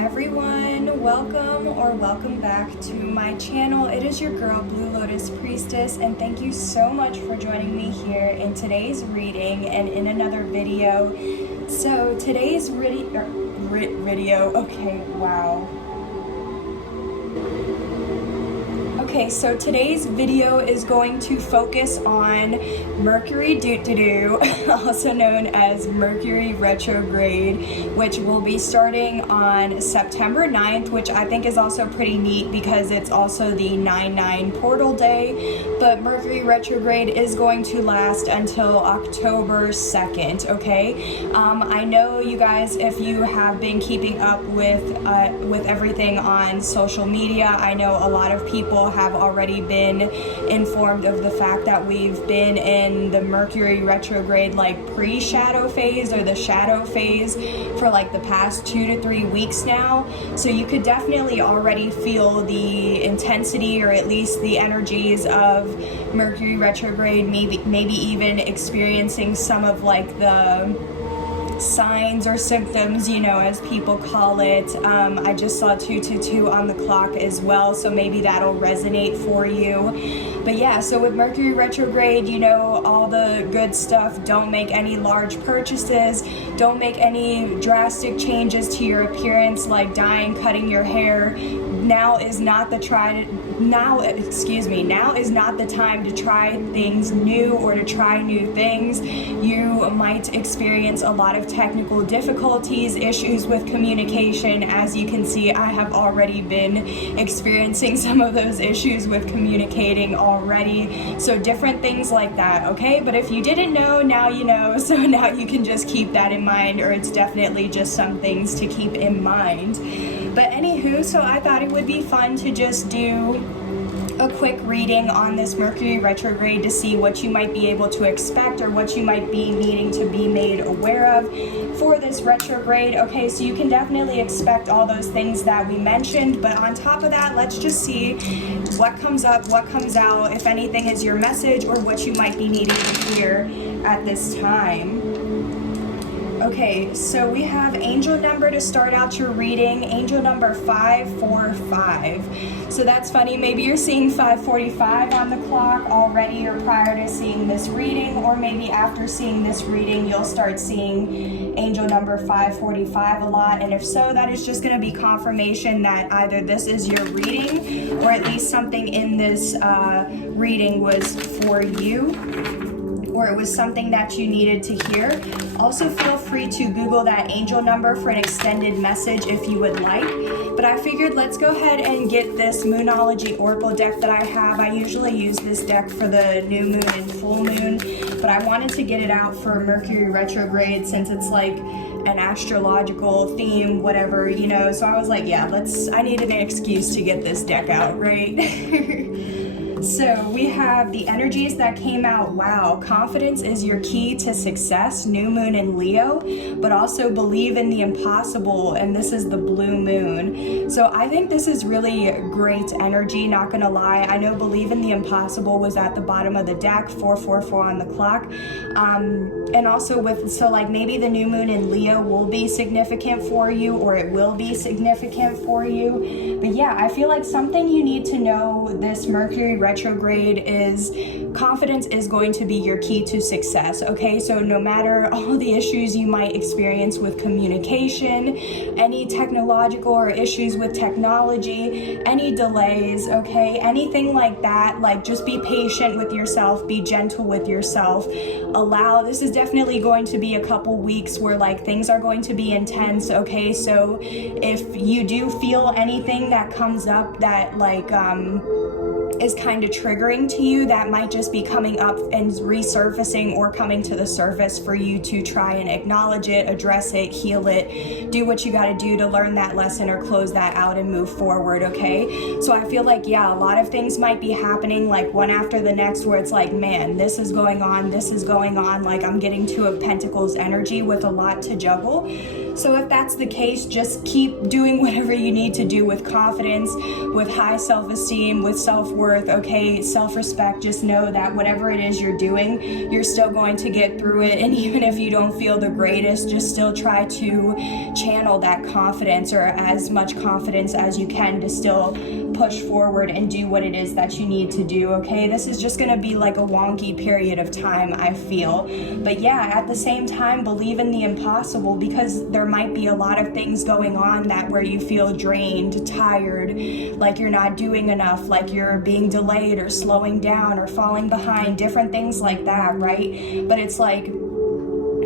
Hi everyone, welcome back to my channel. It is your girl Blue Lotus Priestess, and thank you so much for joining me here in today's reading and in another video. So today's video, okay, wow. Okay, so today's video is going to focus on Mercury also known as Mercury retrograde, which will be starting on September 9th, which I think is also pretty neat because it's also the 9/9 portal day. But Mercury retrograde is going to last until October 2nd, okay? I know you guys, if you have been keeping up with everything on social media, I know a lot of people have already been informed of the fact that we've been in the Mercury retrograde like pre-shadow phase or the shadow phase for like the past 2 to 3 weeks now. So you could definitely already feel the intensity, or at least the energies of Mercury retrograde, maybe even experiencing some of like the signs or symptoms, you know, as people call it. I just saw 222 on the clock as well, so maybe that'll resonate for you. But yeah, so with Mercury retrograde, you know, all the good stuff. Don't make any large purchases, don't make any drastic changes to your appearance like dyeing, cutting your hair. Now is not the time to try things new or to try new things. You might experience a lot of technical difficulties, issues with communication. As you can see, I have already been experiencing some of those issues with communicating already. So different things like that, okay? But if you didn't know, now you know. So now you can just keep that in mind, or it's definitely just some things to keep in mind. But anywho, so I thought it would be fun to just do a quick reading on this Mercury retrograde to see what you might be able to expect or what you might be needing to be made aware of for this retrograde. Okay, so you can definitely expect all those things that we mentioned, but on top of that, let's just see what comes up, what comes out, if anything is your message or what you might be needing to hear at this time. Okay, so we have angel number to start out your reading, angel number 545. So that's funny, maybe you're seeing 545 on the clock already or prior to seeing this reading, or maybe after seeing this reading you'll start seeing angel number 545 a lot. And if so, that is just going to be confirmation that either this is your reading or at least something in this reading was for you, or it was something that you needed to hear. Also feel free to Google that angel number for an extended message if you would like. But I figured let's go ahead and get this Moonology Oracle deck that I have. I usually use this deck for the new moon and full moon, but I wanted to get it out for Mercury retrograde since it's like an astrological theme, whatever, you know. So I was like, yeah, I need an excuse to get this deck out, right? So we have the energies that came out. Wow, confidence is your key to success, new moon in Leo, but also believe in the impossible, and this is the blue moon. So I think this is really great energy, not gonna lie. I know believe in the impossible was at the bottom of the deck, 444 on the clock. And also like maybe the new moon in Leo will be significant for you, or it will be significant for you. But yeah, I feel like something you need to know this Mercury retrograde is confidence is going to be your key to success, okay? So no matter all the issues you might experience with communication, any technological or issues with technology, any delays, okay, anything like that, like just be patient with yourself, be gentle with yourself. This is definitely going to be a couple weeks where like things are going to be intense, okay? So if you do feel anything that comes up that like is kind of triggering to you, that might just be coming up and resurfacing or coming to the surface for you to try and acknowledge it, address it, heal it, do what you got to do to learn that lesson or close that out and move forward, okay? So I feel like, yeah, a lot of things might be happening like one after the next where it's like, man, this is going on, like I'm getting Two of Pentacles energy with a lot to juggle. So if that's the case, just keep doing whatever you need to do with confidence, with high self-esteem, with self-worth, okay, self-respect. Just know that whatever it is you're doing, you're still going to get through it. And even if you don't feel the greatest, just still try to channel that confidence, or as much confidence as you can, to still push forward and do what it is that you need to do, okay? This is just going to be like a wonky period of time, I feel. But yeah, at the same time, believe in the impossible, because there might be a lot of things going on that where you feel drained, tired, like you're not doing enough, like you're being delayed or slowing down or falling behind, different things like that, right? But it's like,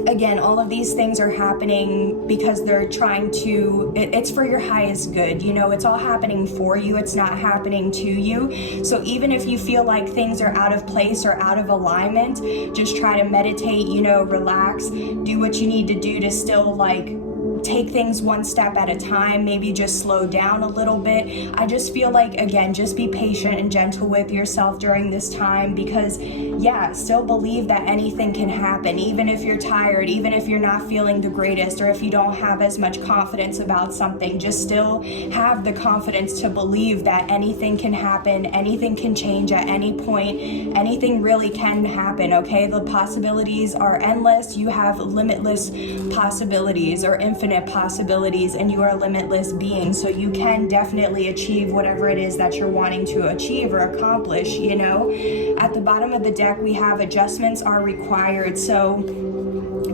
again, all of these things are happening because they're trying to, it's for your highest good, you know, it's all happening for you, it's not happening to you. So even if you feel like things are out of place or out of alignment, just try to meditate, you know, relax, do what you need to do to still like take things one step at a time, maybe just slow down a little bit. I just feel like, again, just be patient and gentle with yourself during this time, because yeah, still believe that anything can happen, even if you're tired, even if you're not feeling the greatest, or if you don't have as much confidence about something, just still have the confidence to believe that anything can happen, anything can change at any point, anything really can happen, okay? The possibilities are endless. You have limitless possibilities, or infinite possibilities, and you are a limitless being, so you can definitely achieve whatever it is that you're wanting to achieve or accomplish, you know? At the bottom of the deck, we have adjustments are required. So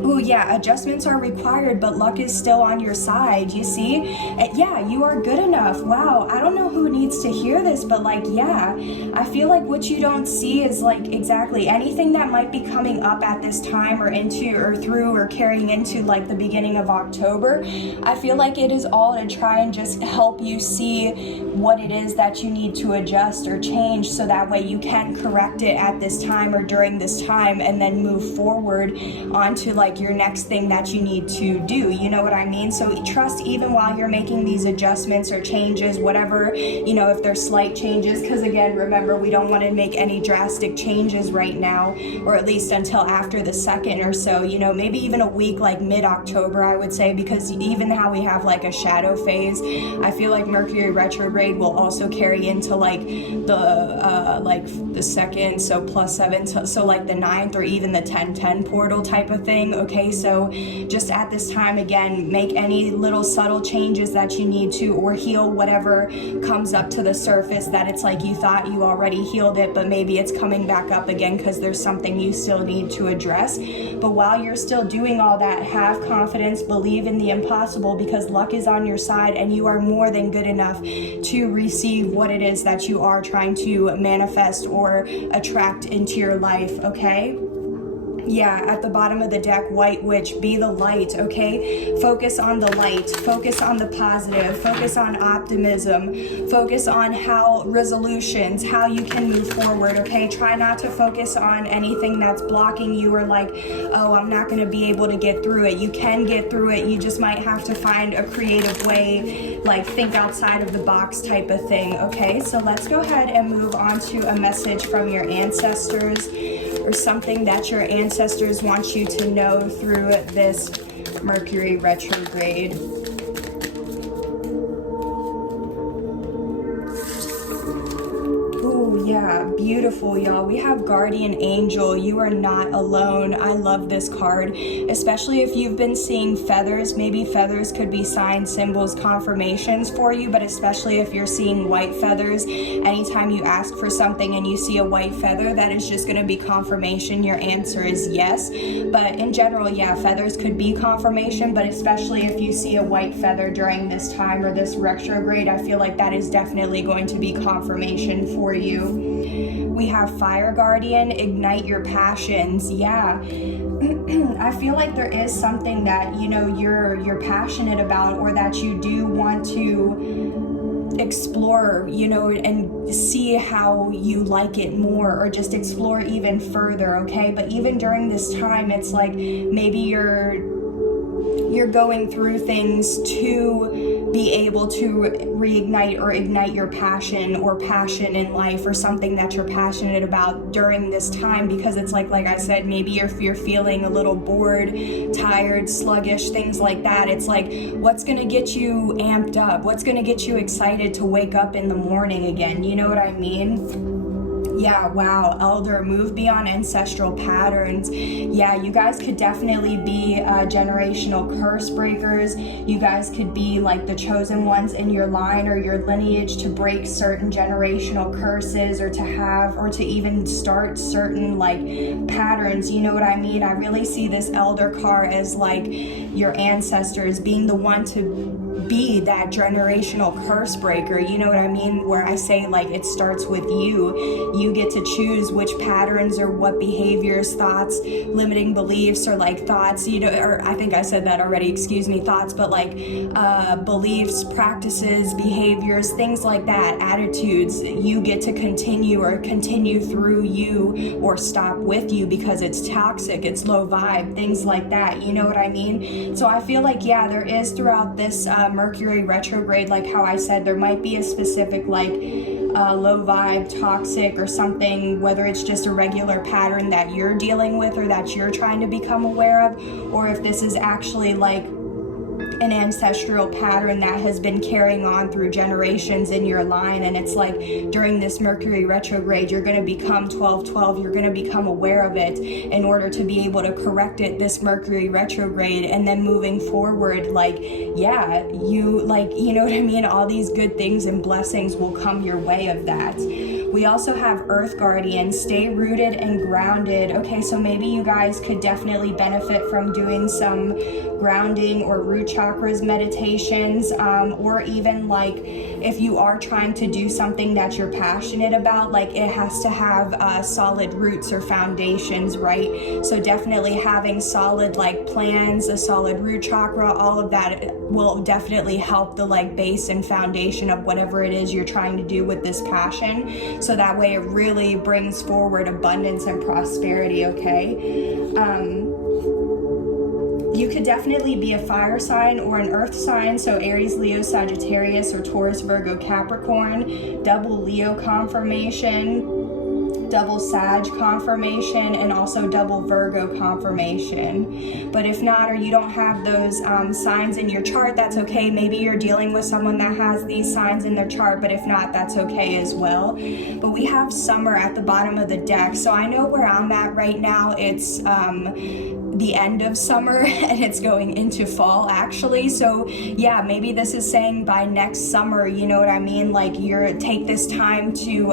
oh yeah, adjustments are required, but luck is still on your side, you see? And yeah, you are good enough. Wow, I don't know who needs to hear this, but like, yeah, I feel like what you don't see is like exactly anything that might be coming up at this time, or into, or through, or carrying into like the beginning of October. I feel like it is all to try and just help you see what it is that you need to adjust or change, so that way you can correct it at this time or during this time, and then move forward onto like your next thing that you need to do, you know what I mean? So trust, even while you're making these adjustments or changes, whatever, you know, if they're slight changes, because again, remember, we don't want to make any drastic changes right now, or at least until after the 2nd or so, you know, maybe even a week, like mid-October, I would say, because even how we have like a shadow phase, I feel like Mercury retrograde will also carry into like the 2nd, so +7, so like the 9th, or even the 10-10 portal type of thing. Okay, so just at this time, again, make any little subtle changes that you need to, or heal whatever comes up to the surface that it's like you thought you already healed it, but maybe it's coming back up again because there's something you still need to address. But while you're still doing all that, have confidence, believe in the impossible, because luck is on your side, and you are more than good enough to receive what it is that you are trying to manifest or attract into your life, okay? Yeah, at the bottom of the deck, White Witch, be the light, okay? Focus on the light, focus on the positive, focus on optimism, focus on how resolutions, how you can move forward, okay? Try not to focus on anything that's blocking you, or like, oh, I'm not going to be able to get through it. You can get through it. You just might have to find a creative way, like think outside of the box type of thing, okay? So let's go ahead and move on to a message from your ancestors, or something that your ancestors want you to know through this Mercury retrograde. Ooh, yeah, beautiful, y'all. We have Guardian Angel. You are not alone. I love this card, especially if you've been seeing feathers. Maybe feathers could be signs, symbols, confirmations for you, but especially if you're seeing white feathers, anytime you ask for something and you see a white feather, that is just going to be confirmation. Your answer is yes. But in general, yeah, feathers could be confirmation, but especially if you see a white feather during this time or this retrograde, I feel like that is definitely going to be confirmation for you. We have Fire Guardian, ignite your passions. Yeah. I feel like there is something that, you know, you're passionate about, or that you do want to explore, you know, and see how you like it more, or just explore even further, okay? But even during this time, it's like maybe you're going through things to be able to reignite or ignite your passion in life, or something that you're passionate about during this time, because it's like I said, maybe if you're feeling a little bored, tired, sluggish, things like that, it's like, what's going to get you amped up? What's going to get you excited to wake up in the morning again? You know what I mean? Yeah, wow, Elder, move beyond ancestral patterns. Yeah, you guys could definitely be generational curse breakers. You guys could be like the chosen ones in your line or your lineage to break certain generational curses, or to even start certain like patterns. You know what I mean? I really see this Elder card as like your ancestors being the one to be that generational curse breaker. You know what I mean? Where I say like it starts with you. You get to choose which patterns or what behaviors, thoughts, limiting beliefs, or like thoughts, you know, or I think I said that already, excuse me, thoughts, but like beliefs, practices, behaviors, things like that, attitudes, you get to continue through you, or stop with you because it's toxic, it's low vibe, things like that. You know what I mean? So I feel like, yeah, there is throughout this Mercury retrograde, like how I said, there might be a specific like low vibe, toxic, or something, whether it's just a regular pattern that you're dealing with or that you're trying to become aware of, or if this is actually like an ancestral pattern that has been carrying on through generations in your line. And it's like during this Mercury retrograde, you're going to become 12-12. You're going to become aware of it in order to be able to correct it this Mercury retrograde. And then moving forward, like, yeah, you know what I mean? All these good things and blessings will come your way of that. We also have Earth Guardian, stay rooted and grounded. Okay, so maybe you guys could definitely benefit from doing some grounding or root chakras meditations, or even like if you are trying to do something that you're passionate about, like it has to have solid roots or foundations, right? So definitely having solid like plans, a solid root chakra, all of that will definitely help the like base and foundation of whatever it is you're trying to do with this passion. So that way it really brings forward abundance and prosperity, okay? You could definitely be a fire sign or an earth sign, so Aries, Leo, Sagittarius, or Taurus, Virgo, Capricorn, double Leo confirmation, double Sag confirmation, and also double Virgo confirmation. But if not, or you don't have those signs in your chart, that's okay. Maybe you're dealing with someone that has these signs in their chart, but if not, that's okay as well. But we have summer at the bottom of the deck, so I know where I'm at right now. It's the end of summer and it's going into fall actually. So yeah, maybe this is saying by next summer, you know what I mean? Like take this time to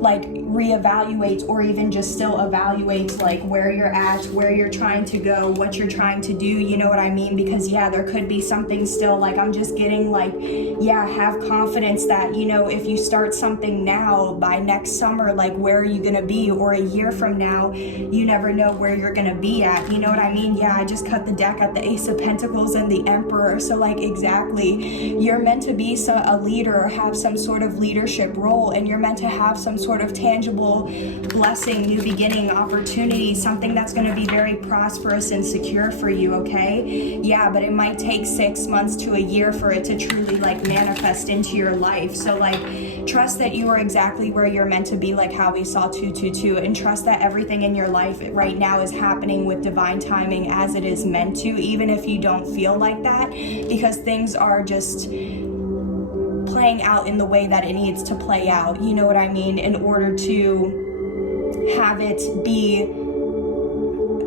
like reevaluate, or even just still evaluate like where you're at, where you're trying to go, what you're trying to do, you know what I mean? Because yeah, there could be something still, like I'm just getting like, yeah, have confidence that, you know, if you start something now, by next summer, like where are you gonna be? Or a year from now, you never know where you're gonna be at, you know what I mean? Yeah, I just cut the deck at the Ace of Pentacles and the Emperor. So like exactly, you're meant to be a leader or have some sort of leadership role, and you're meant to have some sort of tangible blessing, new beginning, opportunity, something that's going to be very prosperous and secure for you, okay? Yeah, but it might take 6 months to a year for it to truly like manifest into your life. So like trust that you are exactly where you're meant to be, like how we saw 222, and trust that everything in your life right now is happening with divine timing as it is meant to, even if you don't feel like that, because things are just playing out in the way that it needs to play out, you know what I mean, in order to have it be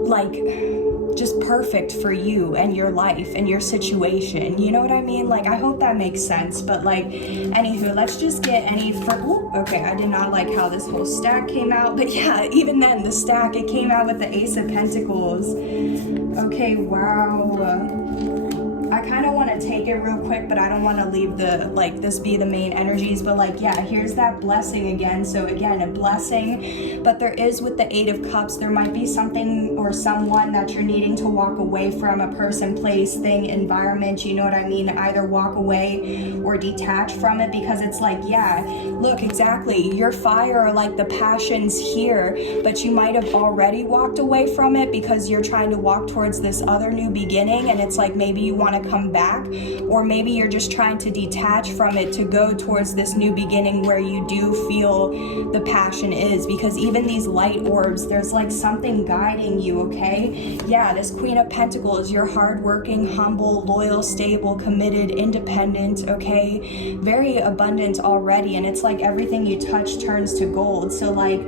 like just perfect for you and your life and your situation, you know what I mean? Like I hope that makes sense. But like anywho, let's just get okay, I did not like how this whole stack came out, but yeah, even then the stack, it came out with the Ace of Pentacles. Okay, wow. I kind of want to take it real quick, but I don't want to leave this be the main energies. But like, yeah, here's that blessing again. So again, a blessing, but there is with the Eight of Cups, there might be something or someone that you're needing to walk away from, a person, place, thing, environment, you know what I mean? Either walk away or detach from it, because it's like, yeah, look, exactly, your fire, like the passion's here, but you might have already walked away from it because you're trying to walk towards this other new beginning, and it's like maybe you want to come back, or maybe you're just trying to detach from it to go towards this new beginning where you do feel the passion is, because even these light orbs, there's like something guiding you, okay? Yeah, this Queen of Pentacles, you're hardworking, humble, loyal, stable, committed, independent, okay? Very abundant already, and it's like everything you touch turns to gold. So like,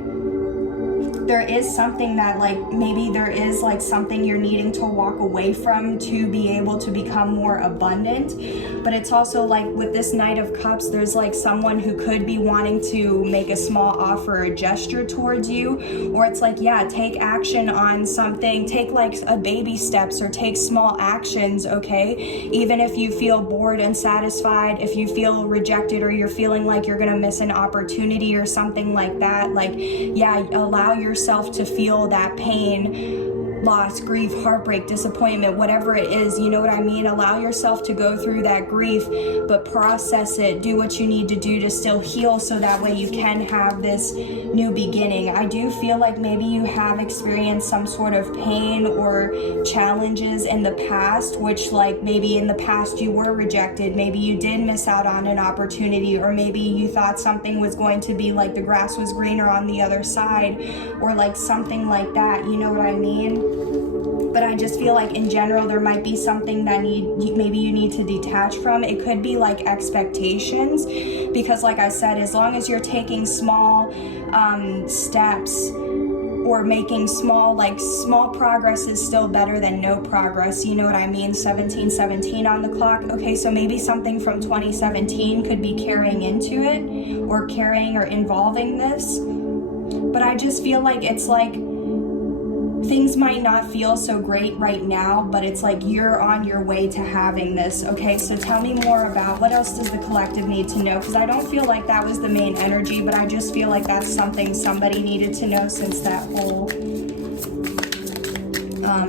there is something that like, maybe there is like something you're needing to walk away from to be able to become more abundant. But it's also like with this Knight of Cups, there's like someone who could be wanting to make a small offer or gesture towards you, or it's like, yeah, take action on something, take like a baby steps or take small actions, okay? Even if you feel bored, unsatisfied, if you feel rejected, or you're feeling like you're gonna miss an opportunity or something like that, like, yeah, allow yourself to feel that pain, loss, grief, heartbreak, disappointment, whatever it is, you know what I mean? Allow yourself to go through that grief, but process it, do what you need to do to still heal, so that way you can have this new beginning. I do feel like maybe you have experienced some sort of pain or challenges in the past, which like maybe in the past you were rejected, maybe you did miss out on an opportunity, or maybe you thought something was going to be like the grass was greener on the other side, or like something like that, you know what I mean? But I just feel like in general there might be something that maybe you need to detach from. It could be like expectations, because like I said, as long as you're taking small steps or making small progress is still better than no progress, you know what I mean? 1717 on the clock. Okay, so maybe something from 2017 could be carrying into it, or carrying or involving this. But I just feel like it's like things might not feel so great right now, but it's like you're on your way to having this, okay? So tell me more about what else does the collective need to know, because I don't feel like that was the main energy, but I just feel like that's something somebody needed to know since that whole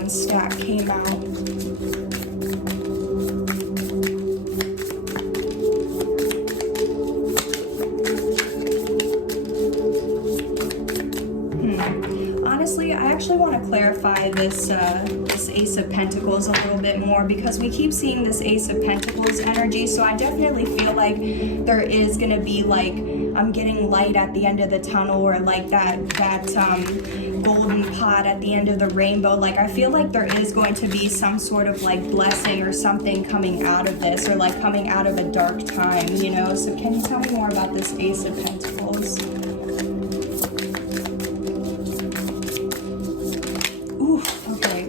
stack came out. Honestly, I actually want to clarify this Ace of Pentacles a little bit more, because we keep seeing this Ace of Pentacles energy, so I definitely feel like there is going to be like, I'm getting light at the end of the tunnel, or like that golden pot at the end of the rainbow. Like, I feel like there is going to be some sort of like blessing or something coming out of this, or like coming out of a dark time, you know? So can you tell me more about this Ace of Pentacles?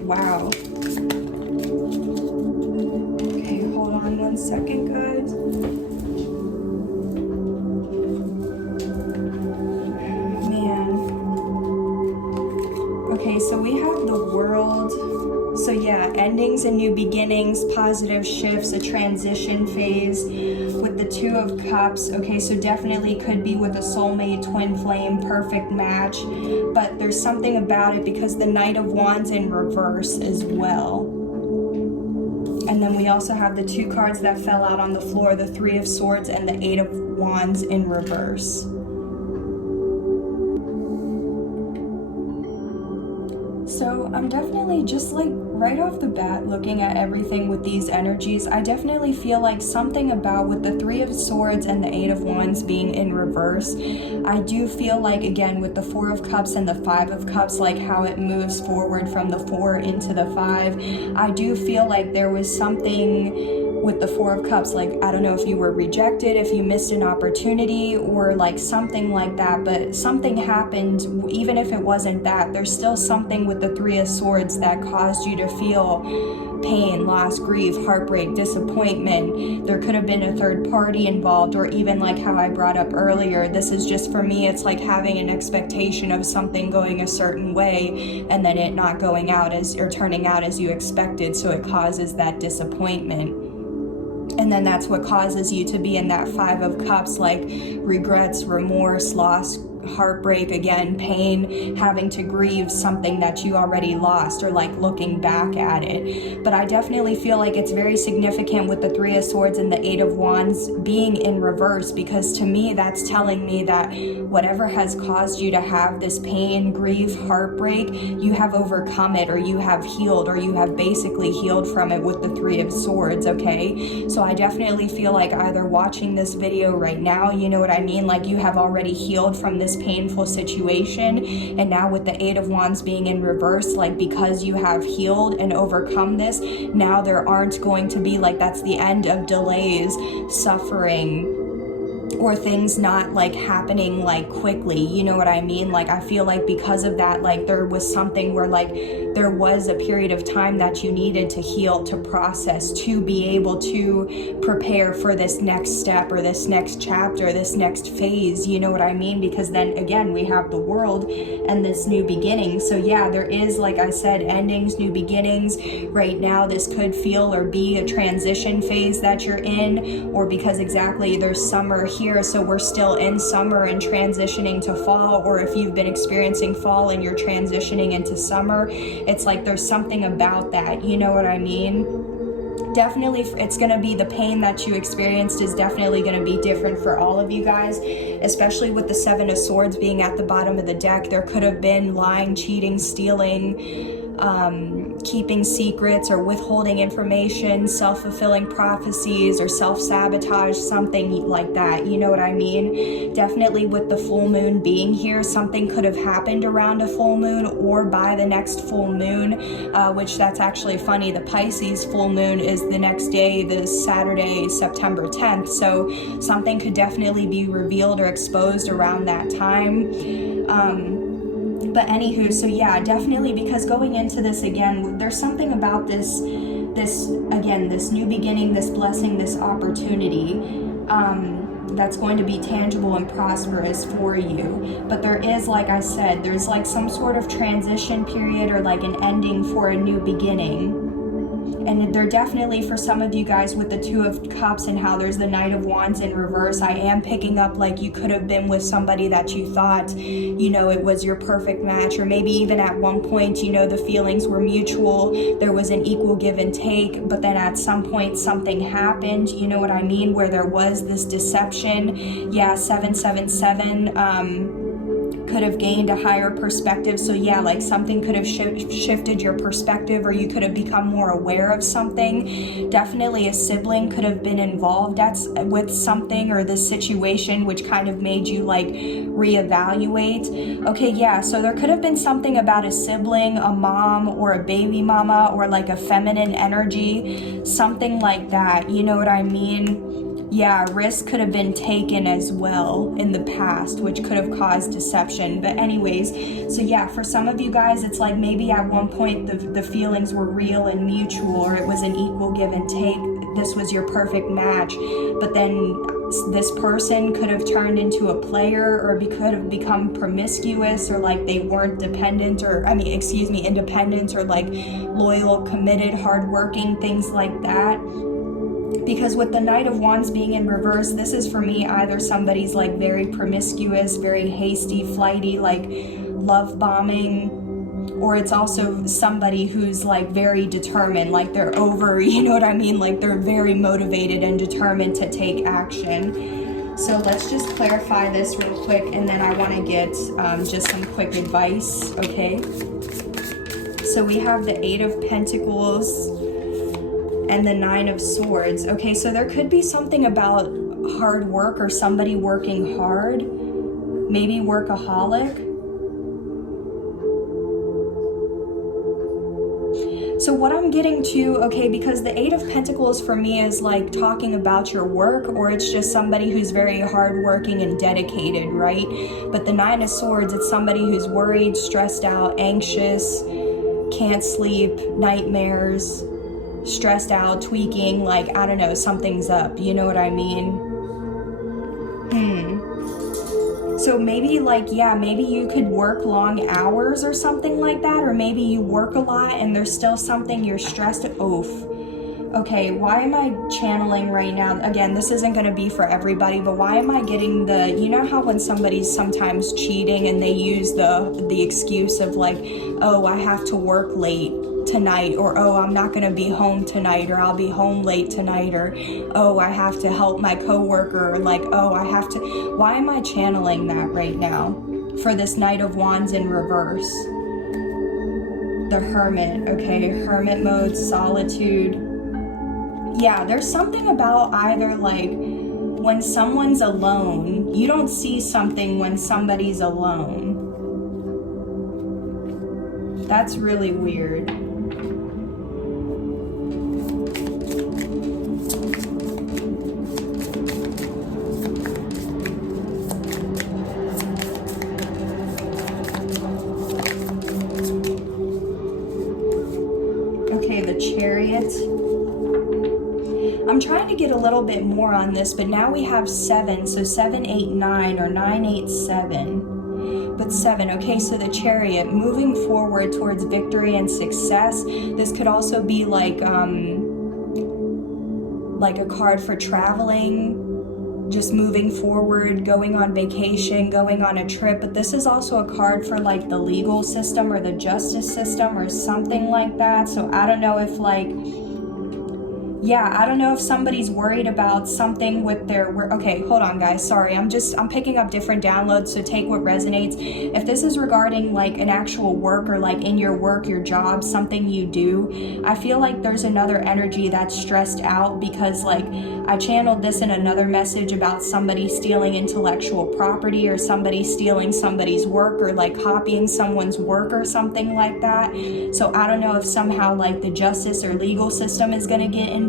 Wow. Okay, hold on 1 second, guys. Man. Okay, so we have the World. So yeah, endings and new beginnings, positive shifts, a transition phase with the Two of Cups. Okay, so definitely could be with a soulmate, twin flame, perfect match. But there's something about it because the Knight of Wands in reverse as well. And then we also have the two cards that fell out on the floor, the Three of Swords and the Eight of Wands in reverse. So I'm definitely just like right off the bat looking at everything with these energies, I definitely feel like something about with the Three of Swords and the Eight of Wands being in reverse, I do feel like, again, with the Four of Cups and the Five of Cups, like how it moves forward from the 4 into the 5, I do feel like there was something with the Four of Cups, like, I don't know if you were rejected, if you missed an opportunity, or like something like that, but something happened. Even if it wasn't that, there's still something with the Three of Swords that caused you to feel pain, loss, grief, heartbreak, disappointment. There could have been a third party involved, or even like how I brought up earlier, this is just, for me, it's like having an expectation of something going a certain way and then it not going out as, or turning out as you expected, so it causes that disappointment. And then that's what causes you to be in that Five of Cups, like regrets, remorse, loss, heartbreak, again, pain, having to grieve something that you already lost, or like looking back at it. But I definitely feel like it's very significant with the Three of Swords and the Eight of Wands being in reverse, because to me that's telling me that whatever has caused you to have this pain, grief, heartbreak, you have overcome it, or you have healed, or you have basically healed from it with the Three of Swords, okay? So I definitely feel like either watching this video right now, you know what I mean, like you have already healed from this painful situation, and now with the Eight of Wands being in reverse, like because you have healed and overcome this, now there aren't going to be, like, that's the end of delays, suffering, or things not like happening like quickly, you know what I mean? Like I feel like because of that, like there was something where like there was a period of time that you needed to heal, to process, to be able to prepare for this next step, or this next chapter, this next phase, you know what I mean? Because then again, we have the World and this new beginning. So yeah, there is, like I said, endings, new beginnings. Right now this could feel or be a transition phase that you're in, or because exactly there's summer here, so we're still in summer and transitioning to fall, or if you've been experiencing fall and you're transitioning into summer, it's like there's something about that, you know what I mean? Definitely, it's going to be the pain that you experienced is definitely going to be different for all of you guys, especially with the Seven of Swords being at the bottom of the deck. There could have been lying, cheating, stealing, keeping secrets, or withholding information, self-fulfilling prophecies, or self-sabotage, something like that, you know what I mean? Definitely with the full moon being here, something could have happened around a full moon or by the next full moon, which that's actually funny. The Pisces full moon is the next day, this Saturday, September 10th, so something could definitely be revealed or exposed around that time. But anywho, so yeah, definitely, because going into this again, there's something about this new beginning, this blessing, this opportunity, that's going to be tangible and prosperous for you. But there is, like I said, there's like some sort of transition period, or like an ending for a new beginning. And they're definitely, for some of you guys with the Two of Cups and how there's the Knight of Wands in reverse, I am picking up like you could have been with somebody that you thought, you know, it was your perfect match, or maybe even at one point, you know, the feelings were mutual, there was an equal give and take, but then at some point something happened, you know what I mean, where there was this deception. Yeah, 777, could have gained a higher perspective. So yeah, like something could have shifted your perspective, or you could have become more aware of something. Definitely a sibling could have been involved with something, or this situation, which kind of made you like reevaluate. Okay, yeah, so there could have been something about a sibling, a mom, or a baby mama, or like a feminine energy, something like that, you know what I mean? Yeah, risk could have been taken as well in the past, which could have caused deception. But anyways, so yeah, for some of you guys, it's like maybe at one point the feelings were real and mutual, or it was an equal give and take. This was your perfect match. But then this person could have turned into a player, or could have become promiscuous, or like they weren't independent, or like loyal, committed, hardworking, things like that. Because with the Knight of Wands being in reverse, this is for me either somebody's like very promiscuous, very hasty, flighty, like love bombing, or it's also somebody who's like very determined, like they're over, you know what I mean? Like they're very motivated and determined to take action. So let's just clarify this real quick, and then I want to get just some quick advice, okay? So we have the Eight of Pentacles and the Nine of Swords. Okay, so there could be something about hard work, or somebody working hard, maybe workaholic. So what I'm getting to, okay, because the Eight of Pentacles for me is like talking about your work, or it's just somebody who's very hardworking and dedicated, right? But the Nine of Swords, it's somebody who's worried, stressed out, anxious, can't sleep, nightmares, stressed out, tweaking, like, I don't know, something's up, you know what I mean? So maybe like, yeah, maybe you could work long hours or something like that, or maybe you work a lot and there's still something you're stressed. Okay, why am I channeling right now? Again, this isn't going to be for everybody, but why am I getting the, you know how when somebody's sometimes cheating and they use the excuse of like, oh, I have to work late tonight, or oh, I'm not going to be home tonight, or I'll be home late tonight, or oh, I have to help my coworker, or like, oh, I have to. Why am I channeling that right now for this Knight of Wands in reverse? The Hermit, okay, Hermit mode, solitude. Yeah, there's something about either like when someone's alone, you don't see something when somebody's alone. That's really weird. Okay, the Chariot. I'm trying to get a little bit more on this, but now we have 7, so 7, 8, 9, or 9, 8, 7. But 7, okay, so the Chariot, moving forward towards victory and success. This could also be like a card for traveling, just moving forward, going on vacation, going on a trip. But this is also a card for like the legal system or the justice system or something like that. So I don't know if like, yeah, I don't know if somebody's worried about something with their work. Okay, hold on guys, sorry, I'm picking up different downloads, so take what resonates. If this is regarding like an actual work or like in your work, your job, something you do, I feel like there's another energy that's stressed out because like I channeled this in another message about somebody stealing intellectual property or somebody stealing somebody's work or like copying someone's work or something like that. So I don't know if somehow like the justice or legal system is going to get involved,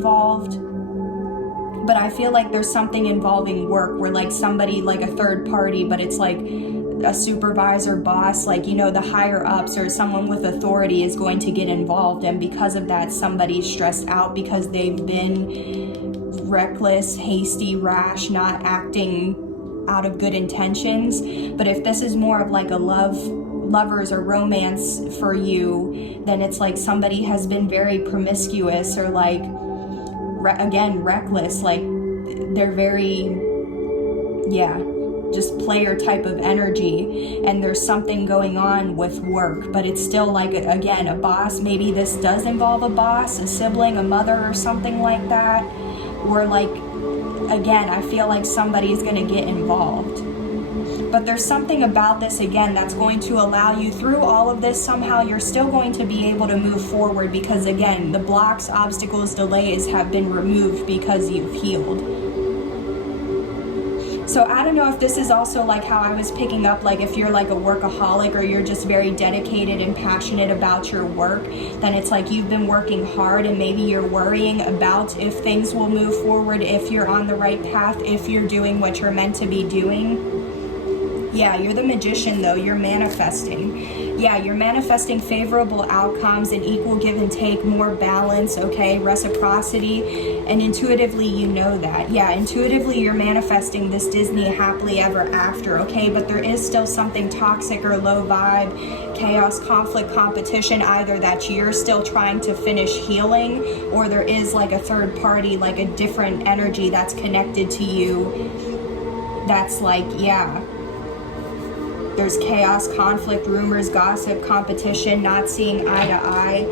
but I feel like there's something involving work where like somebody, like a third party, but it's like a supervisor, boss, like, you know, the higher ups or someone with authority is going to get involved, and because of that somebody's stressed out because they've been reckless, hasty, rash, not acting out of good intentions. But if this is more of like a lovers or romance for you, then it's like somebody has been very promiscuous or like again reckless, like they're very just player type of energy, and there's something going on with work, but it's still like again a boss. Maybe this does involve a boss, a sibling, a mother or something like that, or like again I feel like somebody is going to get involved. But there's something about this, again, that's going to allow you through all of this. Somehow you're still going to be able to move forward because, again, the blocks, obstacles, delays have been removed because you've healed. So I don't know if this is also like how I was picking up, like if you're like a workaholic or you're just very dedicated and passionate about your work, then it's like you've been working hard and maybe you're worrying about if things will move forward, if you're on the right path, if you're doing what you're meant to be doing. Yeah, you're the Magician though, you're manifesting. Yeah, you're manifesting favorable outcomes and equal give and take, more balance, okay, reciprocity, and intuitively you know that. Yeah, intuitively you're manifesting this Disney happily ever after, okay, but there is still something toxic or low vibe, chaos, conflict, competition, either that you're still trying to finish healing, or there is like a third party, like a different energy that's connected to you that's like, yeah, there's chaos, conflict, rumors, gossip, competition, not seeing eye to eye.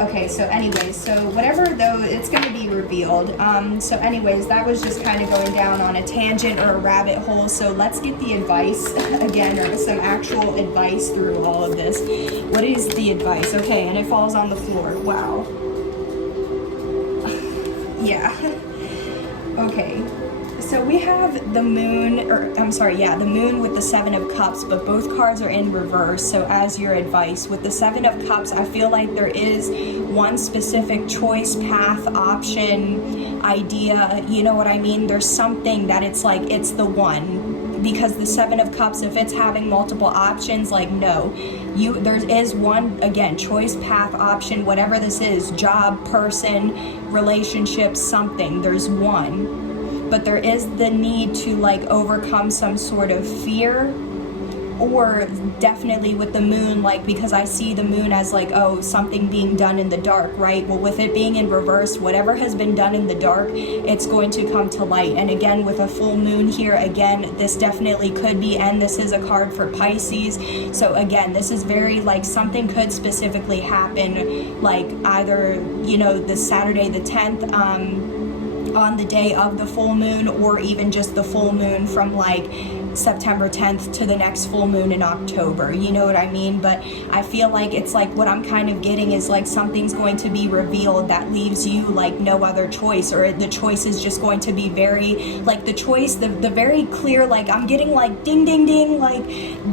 Okay, so anyways, so whatever though, it's going to be revealed. So anyways, that was just kind of going down on a tangent or a rabbit hole. So let's get the advice again, or some actual advice through all of this. What is the advice? Okay, and it falls on the floor. Wow. Yeah. Okay. So we have the moon, the moon with the 7 of Cups, but both cards are in reverse. So as your advice, with the 7 of Cups, I feel like there is one specific choice, path, option, idea, you know what I mean? There's something that it's like, it's the one. Because the 7 of Cups, if it's having multiple options, like no. There is one, again, choice, path, option, whatever this is, job, person, relationship, something, there's one. But there is the need to like overcome some sort of fear or definitely with the moon, like, because I see the moon as like, oh, something being done in the dark, right? Well, with it being in reverse, whatever has been done in the dark, it's going to come to light. And again, with a full moon here, again, this definitely could be, and this is a card for Pisces. So again, this is very like something could specifically happen, like either, you know, the Saturday the 10th, on the day of the full moon, or even just the full moon from like September 10th to the next full moon in October, you know what I mean? But I feel like it's like what I'm kind of getting is like something's going to be revealed that leaves you like no other choice, or the choice is just going to be very like the choice, the very clear, like I'm getting like ding ding ding, like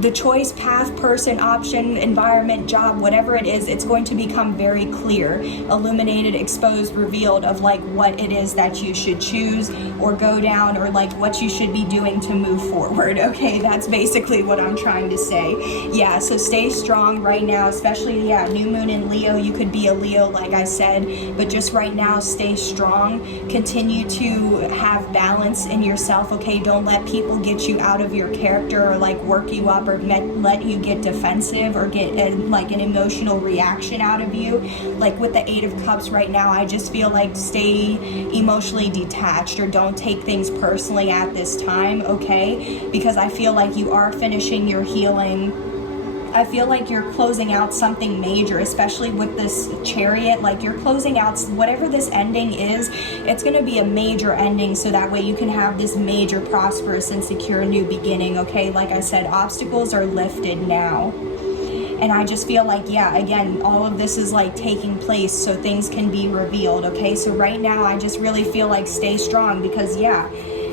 the choice, path, person, option, environment, job, whatever it is, it's going to become very clear, illuminated, exposed, revealed of like what it is that you should choose or go down, or like what you should be doing to move forward. Okay, that's basically what I'm trying to say. Yeah, so stay strong right now, especially, yeah, new moon in Leo. You could be a Leo, like I said, but just right now, stay strong. Continue to have balance in yourself, okay? Don't let people get you out of your character, or like work you up, or let you get defensive, or get like an emotional reaction out of you. Like with the 8 of Cups right now, I just feel like stay emotionally detached, or don't take things personally at this time, okay? Because I feel like you are finishing your healing. I feel like you're closing out something major, especially with this Chariot. Like you're closing out whatever this ending is. It's going to be a major ending, so that way you can have this major, prosperous, and secure new beginning, okay? Like I said, obstacles are lifted now. And I just feel like, yeah, again, all of this is like taking place so things can be revealed, okay? So right now, I just really feel like stay strong, because, yeah,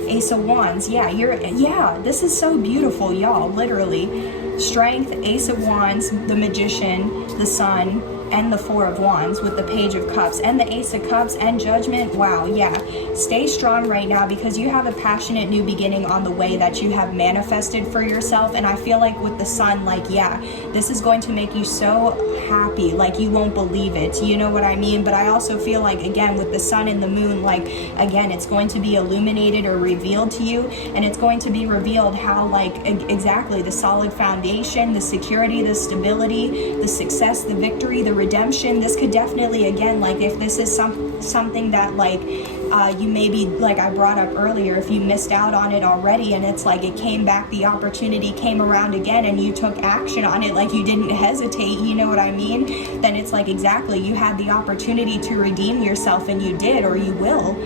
Ace of Wands, yeah, this is so beautiful, y'all, literally. Strength, Ace of Wands, the Magician, the Sun, and the 4 of Wands with the Page of Cups and the Ace of Cups and Judgment. Wow, yeah. Stay strong right now, because you have a passionate new beginning on the way that you have manifested for yourself. And I feel like with the Sun, like, yeah, this is going to make you so happy, like you won't believe it, you know what I mean? But I also feel like, again, with the Sun and the Moon, like, again, it's going to be illuminated or revealed to you, and it's going to be revealed how, like, exactly the solid foundation, the security, the stability, the success, the victory, the redemption. This could definitely, again, like if this is something that like you maybe, like I brought up earlier, if you missed out on it already and it's like it came back, the opportunity came around again and you took action on it, like you didn't hesitate, you know what I mean? Then it's like, exactly, you had the opportunity to redeem yourself and you did, or you will.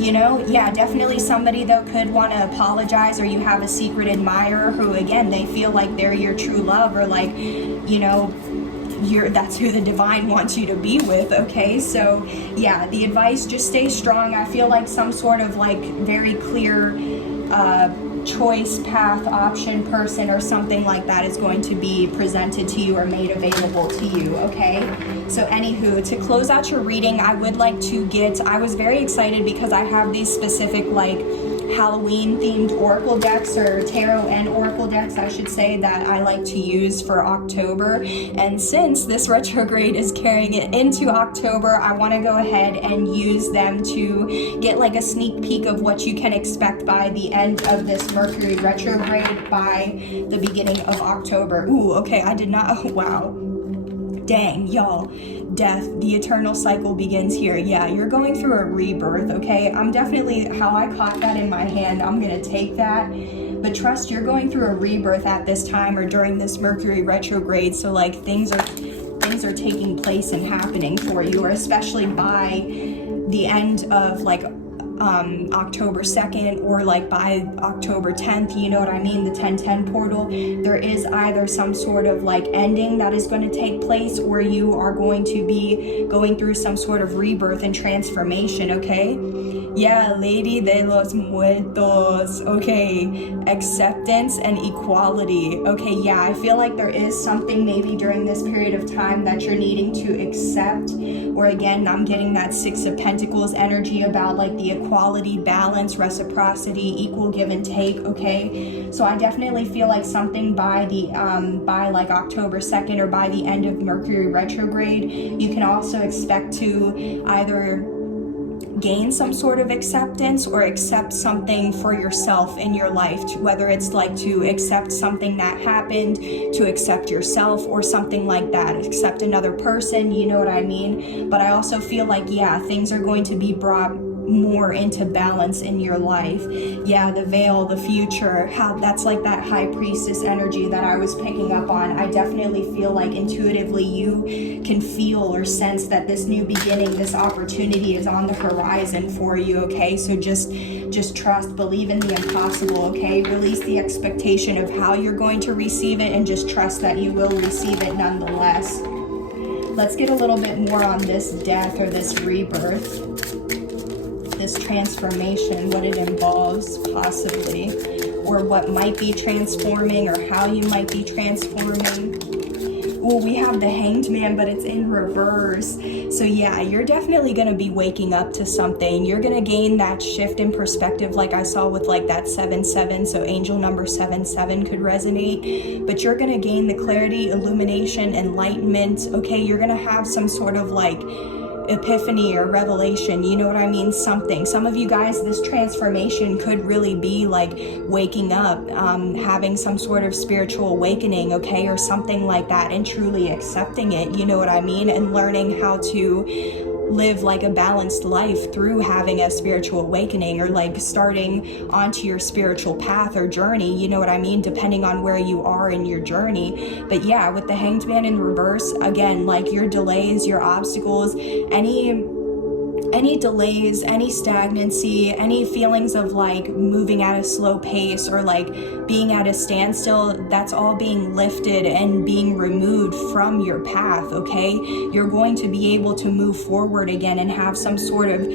You know, yeah, definitely somebody though could want to apologize, or you have a secret admirer who, again, they feel like they're your true love, or like, you know, that's who the divine wants you to be with, okay? So yeah, the advice, just stay strong. I feel like some sort of like very clear choice, path, option, person, or something like that is going to be presented to you or made available to you, okay? So anywho, to close out your reading, I would like to I was very excited because I have these specific like Halloween themed oracle decks, or tarot and oracle decks I should say, that I like to use for October. And since this retrograde is carrying it into October, I want to go ahead and use them to get like a sneak peek of what you can expect by the end of this Mercury retrograde, by the beginning of October. Ooh, okay, I did not, oh, wow. Dang, y'all, death, the eternal cycle begins here. Yeah, you're going through a rebirth, okay? I'm definitely, how I caught that in my hand, I'm gonna take that. But trust, you're going through a rebirth at this time, or during this Mercury retrograde. So like things are taking place and happening for you, or especially by the end of like October 2nd, or like by October 10th, you know what I mean, the 1010 portal, there is either some sort of like ending that is going to take place, or you are going to be going through some sort of rebirth and transformation, okay? Yeah, Lady de los Muertos, okay, acceptance and equality, okay, yeah, I feel like there is something maybe during this period of time that you're needing to accept, or again, I'm getting that 6 of Pentacles energy about like the equality, balance, reciprocity, equal give and take, okay? So I definitely feel like something by like October 2nd, or by the end of Mercury retrograde, you can also expect to either gain some sort of acceptance or accept something for yourself in your life, whether it's like to accept something that happened, to accept yourself or something like that, accept another person, you know what I mean? But I also feel like, yeah, things are going to be brought more into balance in your life. Yeah, the veil, the future, how that's like that high priestess energy that I was picking up on. I definitely feel like intuitively you can feel or sense that this new beginning, this opportunity is on the horizon for you, okay? So just trust, believe in the impossible, okay? Release the expectation of how you're going to receive it and just trust that you will receive it nonetheless. Let's get a little bit more on this death or this rebirth, this transformation, what it involves possibly, or what might be transforming, or how you might be transforming. Oh, we have the Hanged Man, but it's in reverse. So yeah, you're definitely going to be waking up to something. You're going to gain that shift in perspective, like I saw with like that 7-7. So angel number 7-7 could resonate, but you're going to gain the clarity, illumination, enlightenment. Okay, you're going to have some sort of like epiphany or revelation, you know what I mean? Something. Some of you guys, this transformation could really be like waking up, having some sort of spiritual awakening, okay, or something like that, and truly accepting it, you know what I mean? And learning how to live like a balanced life through having a spiritual awakening, or like starting onto your spiritual path or journey, you know what I mean, depending on where you are in your journey. But yeah, with the Hanged Man in reverse, again, like your delays, your obstacles, any delays, any stagnancy, any feelings of like moving at a slow pace or like being at a standstill, that's all being lifted and being removed from your path, okay? You're going to be able to move forward again and have some sort of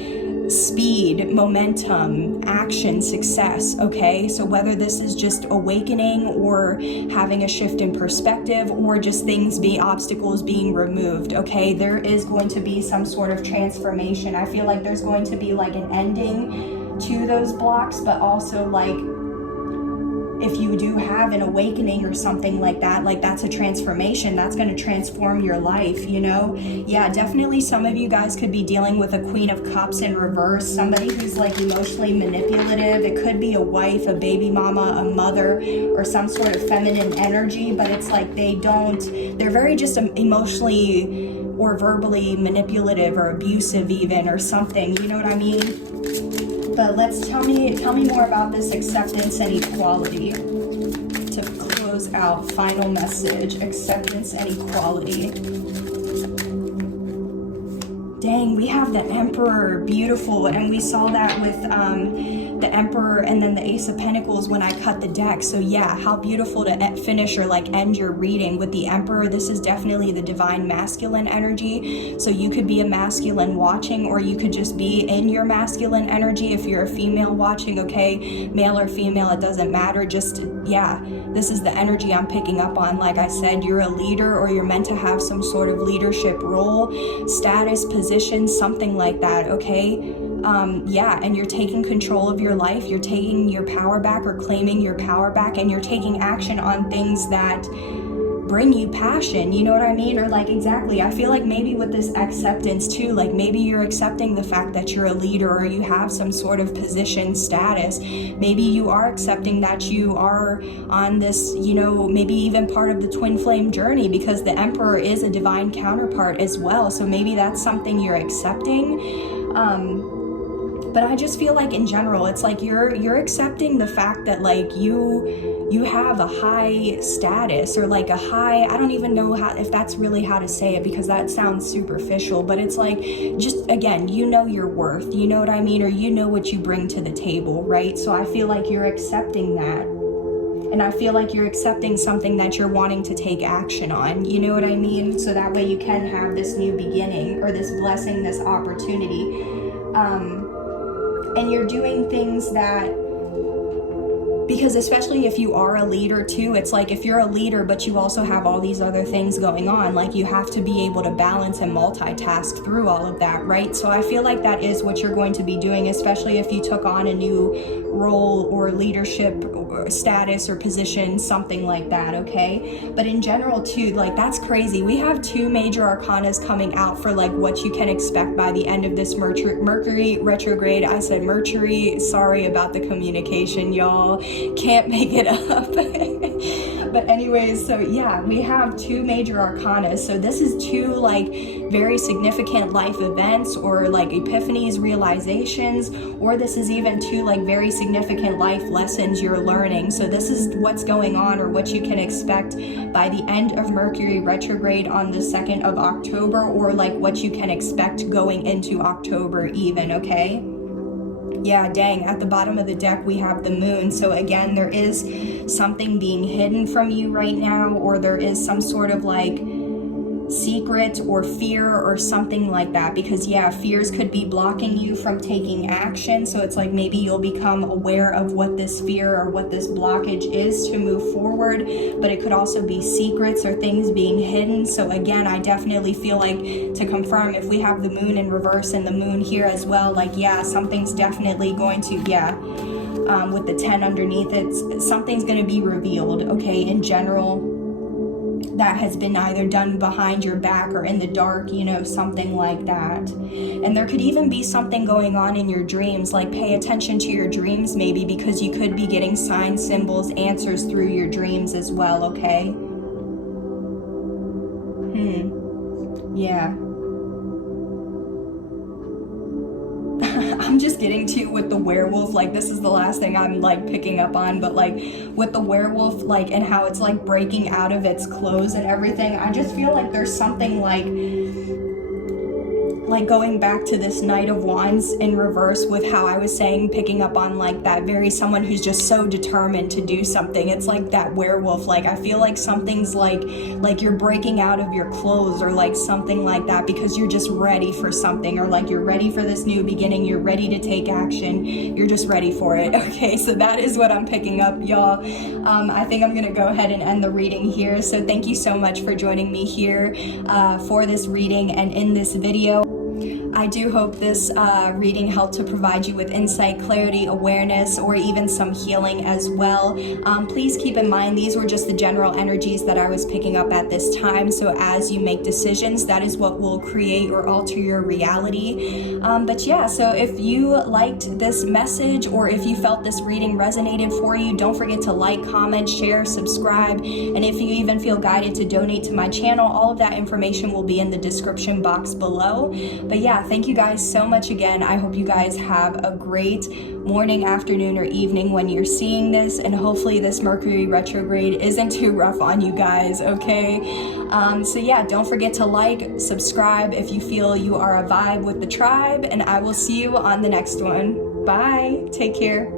speed, momentum, action, success, okay? So whether this is just awakening or having a shift in perspective or just obstacles being removed, okay? There is going to be some sort of transformation. I feel like there's going to be like an ending to those blocks, but also like if you do have an awakening or something like that, like that's a transformation, that's going to transform your life, you know? Yeah, definitely some of you guys could be dealing with a Queen of Cups in reverse, somebody who's like emotionally manipulative. It could be a wife, a baby mama, a mother, or some sort of feminine energy, but it's like they're very just emotionally or verbally manipulative or abusive even, or something, you know what I mean? But tell me more about this acceptance and equality. To close out, final message, acceptance and equality. Dang, we have the Emperor, beautiful, and we saw that with the Emperor and then the Ace of Pentacles when I cut the deck. So yeah, how beautiful to finish or like end your reading with the Emperor. This is definitely the divine masculine energy. So you could be a masculine watching, or you could just be in your masculine energy if you're a female watching, okay? Male or female, it doesn't matter. Just, yeah, this is the energy I'm picking up on. Like I said, you're a leader, or you're meant to have some sort of leadership role, status, position, something like that, okay? Yeah, and you're taking control of your life, you're taking your power back or claiming your power back, and you're taking action on things that bring you passion, you know what I mean? Or like, exactly, I feel like maybe with this acceptance too, like maybe you're accepting the fact that you're a leader or you have some sort of position, status. Maybe you are accepting that you are on this, you know, maybe even part of the twin flame journey, because the Emperor is a divine counterpart as well. So maybe that's something you're accepting. But I just feel like in general, it's like you're accepting the fact that like you have a high status, or like a high, I don't even know if that's really how to say it, because that sounds superficial, but it's like, just again, you know your worth, you know what I mean? Or you know what you bring to the table, right? So I feel like you're accepting that. And I feel like you're accepting something that you're wanting to take action on, you know what I mean? So that way you can have this new beginning, or this blessing, this opportunity. And you're doing things that Because especially if you are a leader too, it's like if you're a leader but you also have all these other things going on, like you have to be able to balance and multitask through all of that, right? So I feel like that is what you're going to be doing, especially if you took on a new role or leadership or status or position, something like that, okay? But in general too, like that's crazy. We have 2 major arcanas coming out for like what you can expect by the end of this Mercury retrograde. I said Mercury, sorry about the communication, y'all. Can't make it up. But anyways, so yeah, we have 2 major arcana. So this is 2 like very significant life events or like epiphanies, realizations, or this is even 2 like very significant life lessons you're learning. So this is what's going on or what you can expect by the end of Mercury retrograde on the 2nd of October, or like what you can expect going into October even, okay? Yeah, dang, at the bottom of the deck we have the moon. So again, there is something being hidden from you right now, or there is some sort of like secret or fear or something like that, because yeah, fears could be blocking you from taking action. So it's like maybe you'll become aware of what this fear or what this blockage is to move forward, but it could also be secrets or things being hidden. So again, I definitely feel like, to confirm, if we have the moon in reverse and the moon here as well, like yeah, something's definitely going to, with the 10 underneath it, something's going to be revealed, okay, in general, that has been either done behind your back or in the dark, you know, something like that. And there could even be something going on in your dreams, like pay attention to your dreams maybe, because you could be getting signs, symbols, answers through your dreams as well, okay? Yeah. I'm just getting to with the werewolf, like this is the last thing I'm like picking up on, but like with the werewolf, like, and how it's like breaking out of its clothes and everything, I just feel like there's something like going back to this Knight of Wands in reverse with how I was saying, picking up on like that very someone who's just so determined to do something. It's like that werewolf, like I feel like something's like you're breaking out of your clothes or like something like that, because you're just ready for something, or like you're ready for this new beginning, you're ready to take action, you're just ready for it, okay? So that is what I'm picking up, y'all. I think I'm gonna go ahead and end the reading here. So thank you so much for joining me here for this reading and in this video. I do hope this reading helped to provide you with insight, clarity, awareness, or even some healing as well. Please keep in mind, these were just the general energies that I was picking up at this time. So as you make decisions, that is what will create or alter your reality. But yeah, so if you liked this message, or if you felt this reading resonated for you, don't forget to like, comment, share, subscribe. And if you even feel guided to donate to my channel, all of that information will be in the description box below. But yeah, thank you guys so much again. I hope you guys have a great morning, afternoon, or evening when you're seeing this, and hopefully this Mercury retrograde isn't too rough on you guys, okay? So yeah, don't forget to like, subscribe if you feel you are a vibe with the tribe, and I will see you on the next one. Bye. Take care.